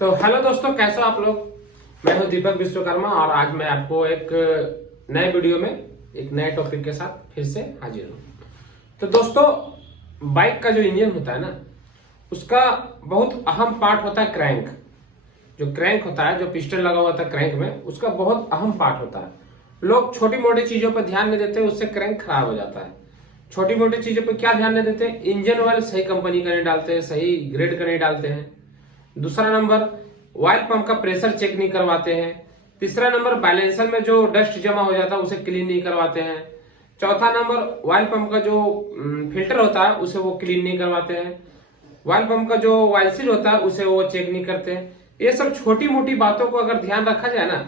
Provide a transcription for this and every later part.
तो हेलो दोस्तों, कैसे हो आप लोग। मैं हूं दीपक विश्वकर्मा और आज मैं आपको एक नए वीडियो में एक नए टॉपिक के साथ फिर से हाजिर हूं। तो दोस्तों, बाइक का जो इंजन होता है ना, उसका बहुत अहम पार्ट होता है क्रैंक। जो क्रैंक होता है, जो पिस्टन लगा हुआ होता है क्रैंक में, उसका बहुत अहम पार्ट होता है। लोग छोटी मोटी चीजों पर ध्यान नहीं देते, उससे क्रैंक खराब हो जाता है। छोटी मोटी चीजों पर क्या ध्यान नहीं देते, इंजन ऑयल सही कंपनी का नहीं डालते, सही ग्रेड का नहीं डालते हैं। दूसरा नंबर, ऑयल पंप का प्रेशर चेक नहीं करवाते हैं। तीसरा नंबर, बैलेंसर में जो डस्ट जमा हो जाता है उसे क्लीन नहीं करवाते हैं। चौथा नंबर, ऑयल पंप का जो फिल्टर होता है उसे वो क्लीन नहीं करवाते हैं। ऑयल पंप का जो ऑयल सील होता है उसे वो चेक नहीं करते हैं। ये सब छोटी मोटी बातों को अगर ध्यान रखा जाए ना,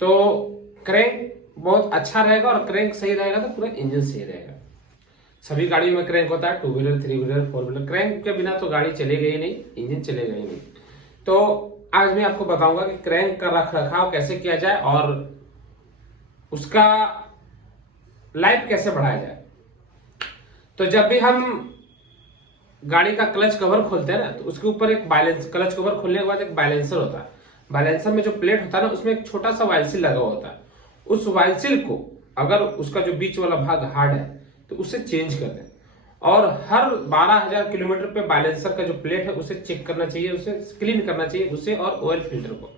तो क्रैंक बहुत अच्छा रहेगा, और क्रैंक सही रहेगा तो पूरा इंजन सही रहेगा। सभी गाड़ियों में क्रैंक होता है, 2 व्हीलर, 3 व्हीलर, 4 व्हीलर। क्रैंक के बिना तो गाड़ी चलेगी ही नहीं, इंजन चलेगा ही नहीं। तो आज मैं आपको बताऊंगा कि क्रैंक का रख रखाव कैसे किया जाए और उसका लाइफ कैसे बढ़ाया जाए। तो जब भी हम गाड़ी का क्लच कवर खोलते हैं ना, तो उसके ऊपर एक बैलेंस, क्लच कवर खोलने के बाद एक बैलेंसर होता है। बैलेंसर में जो प्लेट होता है ना, उसमें एक छोटा सा वाइल सील लगा हुआ होता है। उस वाइल सील को, अगर उसका जो बीच वाला भाग हार्ड है तो उसे चेंज कर दें। और हर 12,000 किलोमीटर पे बैलेंसर का जो प्लेट है उसे चेक करना चाहिए, उसे क्लीन करना चाहिए, उसे और ऑयल फिल्टर को।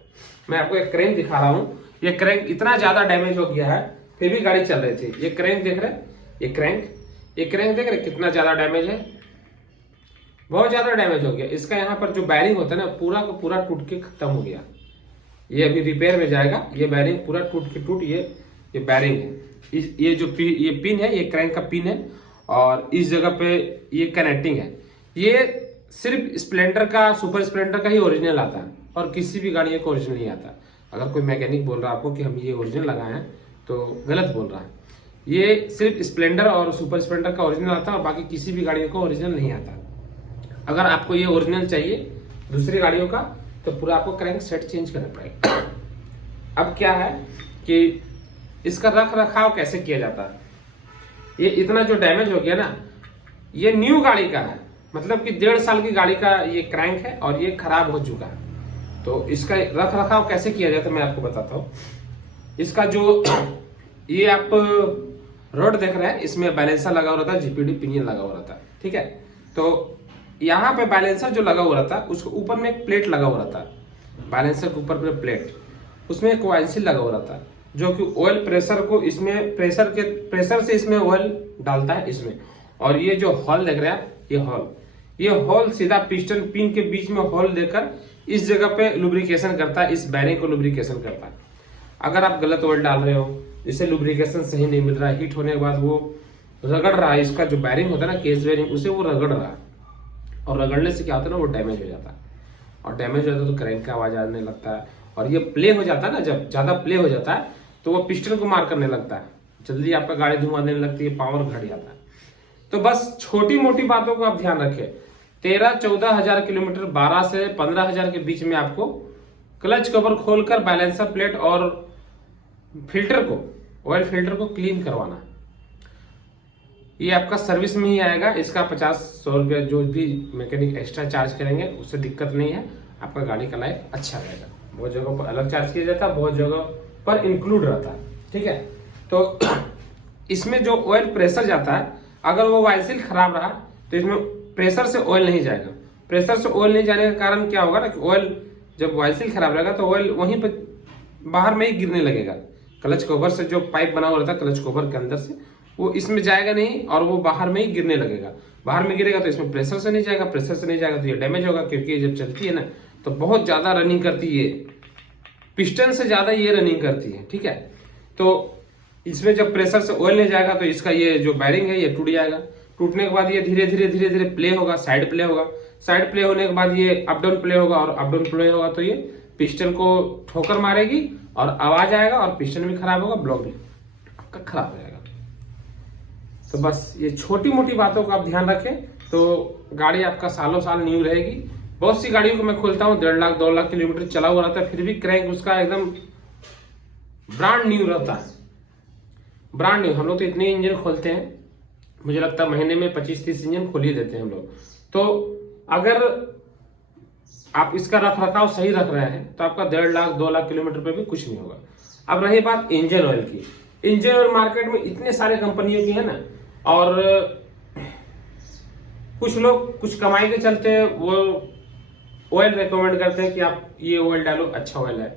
मैं आपको एक क्रैंक दिखा रहा हूं। ये क्रैंक इतना ज्यादा डैमेज हो गया है, फिर भी गाड़ी चल रही थी। ये क्रैंक देख रहे हैं, ये क्रैंक देख रहे हैं कितना ज्यादा डैमेज है, बहुत ज्यादा डैमेज हो गया। इसका यहाँ पर जो बैरिंग होता है ना, पूरा का पूरा टूट के खत्म हो गया। ये अभी रिपेयर में जाएगा। ये बैरिंग पूरा टूट के ये बैरिंग है। ये जो ये पिन है, ये क्रैंक का पिन है, और इस जगह पे ये कनेक्टिंग है। ये सिर्फ स्प्लेंडर का, सुपर स्प्लेंडर का ही ओरिजिनल आता है, और किसी भी गाड़ी का ओरिजिनल नहीं आता। अगर कोई मैकेनिक बोल रहा है आपको कि हम ये ओरिजिनल लगाए हैं, तो गलत बोल रहा है। ये सिर्फ स्प्लेंडर और सुपर स्प्लेंडर का ओरिजिनल आता है, और बाकी किसी भी गाड़ियों का ओरिजिनल नहीं आता। अगर आपको ये ओरिजिनल चाहिए दूसरी गाड़ियों का, तो पूरा आपको क्रैंक सेट चेंज करना पड़ेगा। अब क्या है कि इसका रख रखाव कैसे किया जाता है। ये इतना जो डैमेज हो गया ना, ये न्यू गाड़ी का है, मतलब कि 1.5 साल की गाड़ी का ये क्रैंक है और ये खराब हो चुका है। तो इसका रख रखाव कैसे किया जाता है मैं आपको बताता हूँ। इसका जो ये आप रोड देख रहे हैं, इसमें बैलेंसर लगा हुआ रहता है, जीपीडी पिनियन लगा हुआ रहता है, ठीक है। तो यहाँ पे बैलेंसर जो लगा हुआ रहता है, उसके ऊपर में एक प्लेट लगा हुआ रहता है। बैलेंसर के ऊपर में प्लेट, उसमें एक ऑयल सील लगा हुआ रहता है, जो कि ऑयल प्रेशर को इसमें प्रेशर से इसमें ऑयल डालता है इसमें। और ये जो हॉल देख रहे हैं, ये हॉल सीधा पिस्टन पिन के बीच में हॉल देकर इस जगह पे लुब्रिकेशन करता है, इस बैरिंग को लुब्रिकेशन करता है। अगर आप गलत ऑयल डाल रहे हो, जिससे लुब्रिकेशन सही नहीं मिल रहा है, हीट होने के बाद वो रगड़ रहा है, इसका जो बैरिंग होता है ना, केस बैरिंग, उसे वो रगड़ रहा है, और रगड़ने से क्या होता है ना, वो डैमेज हो जाता है। और डैमेज हो जाता है तो क्रैंक का आवाज आने लगता है, और ये प्ले हो जाता है ना, जब ज्यादा प्ले हो जाता है तो वो पिस्टन को मार करने लगता है, जल्दी आपका गाड़ी धुआं देने लगती है, पावर घट जाता है। तो बस छोटी मोटी बातों को आप ध्यान रखें। 13-14 हजार किलोमीटर, 12 से 15 हजार के बीच में आपको क्लच कवर खोलकर बैलेंसर प्लेट और फिल्टर को, ऑयल फिल्टर को क्लीन करवाना। ये आपका सर्विस में ही आएगा। इसका 50-100 रुपया जो भी मैकेनिक एक्स्ट्रा चार्ज करेंगे, उससे दिक्कत नहीं है, आपका गाड़ी का लाइफ अच्छा रहेगा। बहुत जगह पर अलग चार्ज किया जाता है, बहुत जगह पर इंक्लूड रहता है, ठीक है। तो इसमें जो ऑयल प्रेशर जाता है, अगर वो ऑयल सील खराब रहा तो इसमें प्रेशर से ऑयल नहीं जाएगा। प्रेशर से ऑयल नहीं जाने का कारण क्या होगा ना, कि ऑयल, जब ऑयल सील खराब रहेगा तो ऑयल वहीं पर बाहर में ही गिरने लगेगा। क्लच कवर से जो पाइप बना हुआ रहता है क्लच कवर के अंदर से, वो इसमें जाएगा नहीं, और वो बाहर में ही गिरने लगेगा। बाहर में गिरेगा तो इसमें प्रेशर से नहीं जाएगा, प्रेशर से नहीं जाएगा तो ये डैमेज होगा, क्योंकि ये जब चलती है ना तो बहुत ज्यादा रनिंग करती है, पिस्टन से ज्यादा ये रनिंग करती है, ठीक है। तो इसमें जब प्रेशर से ऑयल नहीं जाएगा तो इसका ये जो बैरिंग है ये टूट जाएगा। टूटने के बाद ये धीरे धीरे प्ले होगा, साइड प्ले होगा। साइड प्ले होने के बाद ये अप डाउन प्ले होगा, और अप डाउन प्ले होगा तो ये पिस्टन को ठोकर मारेगी और आवाज आएगा, और पिस्टन भी खराब होगा, ब्लॉक भी आपका खराब हो जाएगा। तो बस ये छोटी मोटी बातों का आप ध्यान रखें, तो गाड़ी आपका सालों साल न्यू रहेगी। बहुत सी गाड़ियों को मैं खोलता हूँ, 1.5 लाख 2 लाख किलोमीटर चला हुआ रहता है, फिर भी क्रैंक उसका एकदम ब्रांड न्यू रहता है, ब्रांड न्यू। हम लोग तो इतने इंजन खोलते हैं, मुझे लगता है महीने में 25-30 इंजन खोल ही देते हैं हम लोग। तो अगर आप इसका रख रखाव सही रख रहे हैं तो आपका 1.5 लाख 2 लाख किलोमीटर पे भी कुछ नहीं होगा। अब रही बात इंजन ऑयल की, इंजन ऑयल मार्केट में इतने सारे कंपनियों की है ना, और कुछ लोग कुछ कमाई के चलते वो ऑयल रेकमेंड करते हैं कि आप ये ऑयल डालो, अच्छा ऑयल है,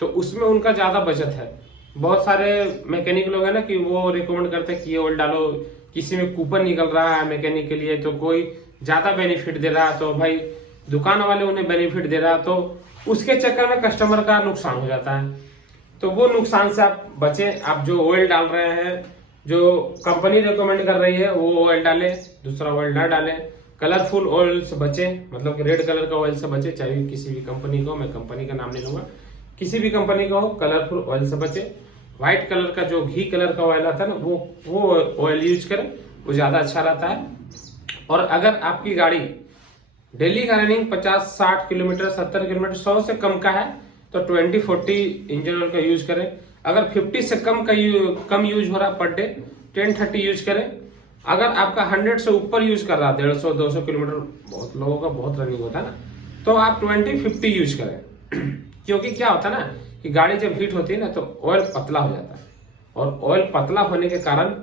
तो उसमें उनका ज्यादा बचत है। बहुत सारे मैकेनिक लोग हैं ना कि वो रिकमेंड करते हैं कि ये ऑयल डालो, किसी में कूपन निकल रहा है मैकेनिक के लिए तो कोई ज्यादा बेनिफिट दे रहा है तो भाई दुकान वाले उन्हें बेनिफिट दे रहा है, तो उसके चक्कर में कस्टमर का नुकसान हो जाता है। तो वो नुकसान से आप बचे। आप जो ऑयल डाल रहे हैं, जो कंपनी रिकमेंड कर रही है वो ऑयल डाले, दूसरा ऑयल ना डाले। कलरफुल ऑयल से बचे, मतलब कि रेड कलर का ऑयल से बचे, चाहे किसी भी कंपनी को, मैं कंपनी का नाम नहीं लूंगा, किसी भी कंपनी का हो, कलरफुल ऑयल से बचे। व्हाइट कलर का जो घी कलर का ऑयल आता है ना वो ऑयल यूज करें, वो ज्यादा अच्छा रहता है। और अगर आपकी गाड़ी डेली का रनिंग 50-60 किलोमीटर, 70 किलोमीटर, 100 से कम का है तो 20-40 इंजन ऑयल का यूज करें। अगर 50 से कम यूज हो रहा है पर डे, 10-30 यूज करें। अगर आपका 100 से ऊपर यूज कर रहा है, 150-200 किलोमीटर, बहुत लोगों का बहुत रनिंग होता है ना, तो आप 20-50 यूज करें। क्योंकि क्या होता है ना कि गाड़ी जब हीट होती है ना तो ऑयल पतला हो जाता है, और ऑयल पतला होने के कारण,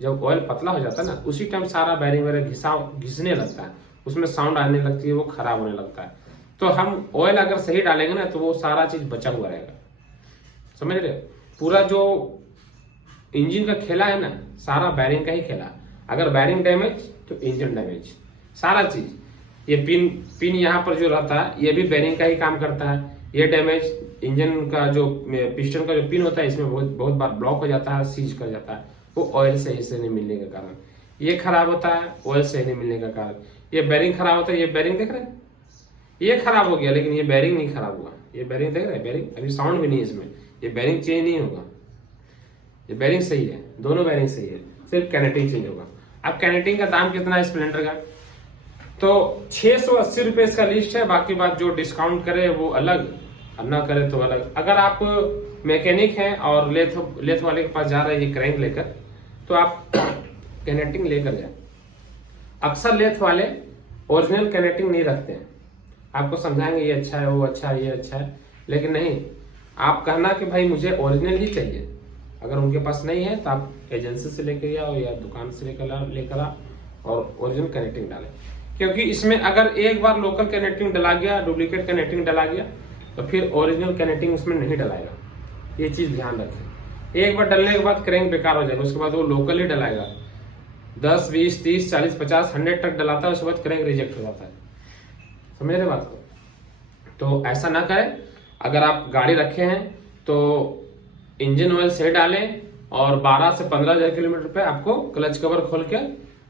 जब ऑयल पतला हो जाता है ना उसी टाइम सारा बैरिंग वगैरह घिसने लगता है, उसमें साउंड आने लगती है, वो खराब होने लगता है। तो हम ऑयल अगर सही डालेंगे ना तो वो सारा चीज बचा हुआ रहेगा, समझ रहे हो। पूरा जो इंजन का खेला है ना, सारा बैरिंग का ही खेला। अगर बैरिंग डैमेज तो इंजन डैमेज, सारा चीज। ये पिन यहाँ पर जो रहता है ये भी बैरिंग का ही काम करता है। ये डैमेज इंजन का जो पिस्टन का जो पिन होता है इसमें बहुत बार ब्लॉक हो जाता है, सीज कर जाता है, वो ऑयल सही से नहीं मिलने के कारण। ये खराब होता है ऑयल सही नहीं मिलने का कारण। ये बैरिंग खराब होता है, ये बैरिंग देख रहे हैं, ये खराब हो गया, लेकिन ये बैरिंग नहीं खराब हुआ। ये बैरिंग देख रहे हैं, बैरिंग अभी साउंड भी नहीं है इसमें, ये बैरिंग चेंज नहीं होगा, ये बैरिंग सही है, दोनों बैरिंग सही है, सिर्फ कैनेटिंग चेंज होगा। अब कैनेटिंग का दाम कितना है स्प्लेंडर का, तो 680 रुपए इसका लिस्ट है। बाकी बात जो डिस्काउंट करे वो अलग, और ना करे तो अलग। अगर आप मैकेनिक हैं और लेथ वाले के पास जा रहे हैं ये क्रैंक लेकर, तो आप कैनेटिंग लेकर जाए। अक्सर लेथ वाले ओरिजिनल कैनेटिंग नहीं रखते हैं, आपको समझाएंगे ये अच्छा है, वो अच्छा है, ये अच्छा है, लेकिन नहीं, आप कहना कि भाई मुझे ओरिजिनल ही चाहिए। अगर उनके पास नहीं है तो आप एजेंसी से लेकर आओ या दुकान से लेकर आओ और ओरिजिनल कनेक्टिंग डालें। क्योंकि इसमें अगर एक बार लोकल कनेक्टिंग डला गया, डुप्लीकेट कनेक्टिंग डला गया, तो फिर ओरिजिनल कनेक्टिंग उसमें नहीं डलाएगा। ये चीज ध्यान रखें। एक बार डलने के बाद क्रैंक बेकार हो जाएगा, उसके बाद वो लोकल ही डलाएगा। 10, 20, 30, 40, 50, 100 तक डलाता है, उसके बाद क्रैंक रिजेक्ट हो जाता है। समझ रहे बात को? तो ऐसा ना करें। अगर आप गाड़ी रखे हैं तो इंजन ऑयल सही डालें, और 12 से 15,000 किलोमीटर पे आपको क्लच कवर खोल के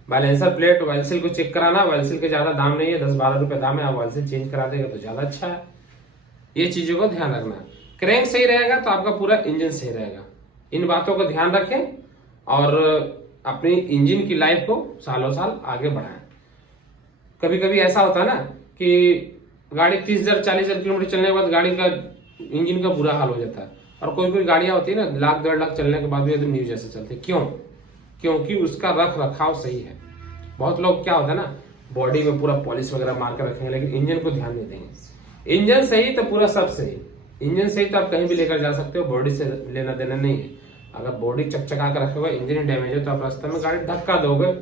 बैलेंसर प्लेट वाइलसील को चेक कराना। वाइलसील के ज्यादा दाम नहीं है, 10-12 रुपए दाम है, आप वाइलसील चेंज करा देगा तो ज्यादा अच्छा है। ये चीजों को ध्यान रखना। क्रैंक सही रहेगा तो आपका पूरा इंजन सही रहेगा। इन बातों को ध्यान रखें और अपनी इंजन की लाइफ को सालों साल आगे बढ़ाएं। कभी कभी ऐसा होता है ना कि गाड़ी 30,000 40,000 किलोमीटर चलने के बाद गाड़ी का इंजन का बुरा हाल हो जाता है, और कोई कोई गाड़ियां होती है ना 1-1.5 लाख चलने के बाद भी एकदम न्यू जैसे चलती है। क्यों? क्योंकि उसका रख रखाव सही है। बहुत लोग क्या होता है ना, बॉडी में पूरा पॉलिश वगैरह मार कर रखेंगे लेकिन इंजन को ध्यान नहीं देंगे। इंजन सही तो पूरा सब सही। इंजन सही तो आप कहीं भी लेकर जा सकते हो, बॉडी से लेना देना नहीं है। अगर बॉडी चकचका कर रखोगे, इंजन डैमेज है तो आप रास्ते में गाड़ी धक्का दोगे,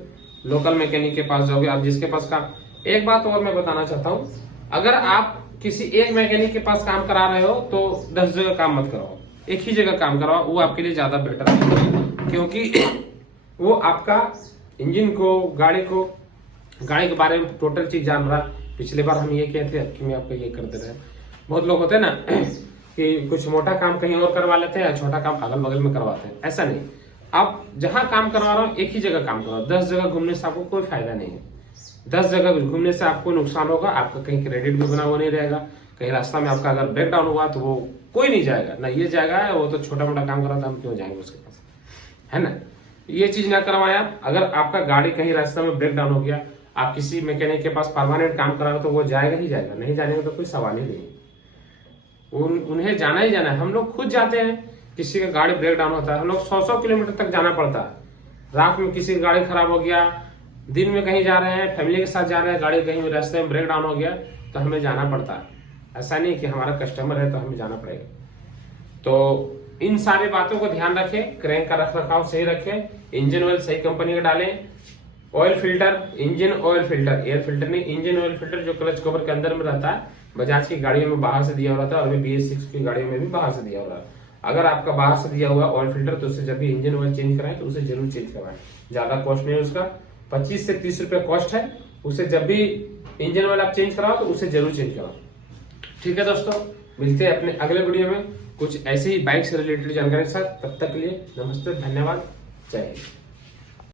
लोकल मैकेनिक के पास जाओगे, आप जिसके पास काम। एक बात और मैं बताना चाहता हूँ, अगर आप किसी एक मैकेनिक के पास काम करा रहे हो तो 10 जगह काम मत कराओ, एक ही जगह काम कराओ, वो आपके लिए ज्यादा बेटर है। क्योंकि वो आपका इंजन को, गाड़ी के बारे में टोटल चीज जान रहा है। पिछले बार हम ये कहते हैं कि मैं आपको ये करते रहे। बहुत लोग होते हैं ना कि कुछ मोटा काम कहीं और करवा लेते हैं या छोटा काम अगल बगल में करवाते हैं। ऐसा नहीं, आप जहां काम करवा रहे हो एक ही जगह काम कराओ। 10 जगह घूमने से आपको कोई फायदा नहीं है। 10 जगह घूमने से आपको नुकसान होगा, आपका कहीं क्रेडिट भी बना हुआ नहीं रहेगा। कहीं रास्ता में आपका अगर ब्रेक डाउन हुआ तो वो कोई नहीं जाएगा, ना ये जाएगा, वो तो छोटा मोटा काम कर रहा था, हम क्यों जाएंगे उसके पास, है ना। ये चीज ना करवाएं आप। अगर आपका गाड़ी कहीं रास्ते में ब्रेक डाउन हो गया, आप किसी मैकेनिक के पास परमानेंट काम करा रहे हो तो वो जाएगा ही जाएगा, नहीं जाने का तो कोई सवाल ही नहीं। उन्हें जाना ही जाना है। हम लोग खुद जाते हैं, किसी का गाड़ी ब्रेक डाउन होता है, हम लोग 100-100 किलोमीटर तक जाना पड़ता है। रात में किसी की गाड़ी खराब हो गया, दिन में कहीं जा रहे हैं, फैमिली के साथ जा रहे हैं, गाड़ी कहीं रास्ते में ब्रेक डाउन हो गया, तो हमें जाना पड़ता है, ऐसा नहीं कि हमारा कस्टमर है तो हमें जाना पड़ेगा। तो इन सारी बातों को ध्यान रखें, क्रैंक का रख रखाव सही रखें, इंजन ऑयल सही कंपनी का डालें, oil filter, engine oil filter, air filter नहीं, इंजन ऑयल फिल्टर जो क्लच कवर के अंदर में रहता है, बजाज की गाड़ियों में बाहर से दिया हुआ था और अभी BS6 की गाड़ियों में भी बाहर से दिया हुआ है। अगर आपका बाहर से दिया हुआ ऑयल फिल्टर तो उसे जब भी इंजन ऑयल चेंज कराएं तो उसे जरूर चेंज करवाएं, ज्यादा कॉस्ट नहीं है उसका, 25 से 30 रुपए कॉस्ट है। उसे जब भी इंजन ऑयल आप चेंज कराओ तो उसे जरूर चेंज कराओ। ठीक है दोस्तों, मिलते हैं अपने अगले वीडियो में कुछ ऐसी ही बाइक से रिलेटेड जानकारी के साथ। तब तक के लिए नमस्ते, धन्यवाद, जय हिंद।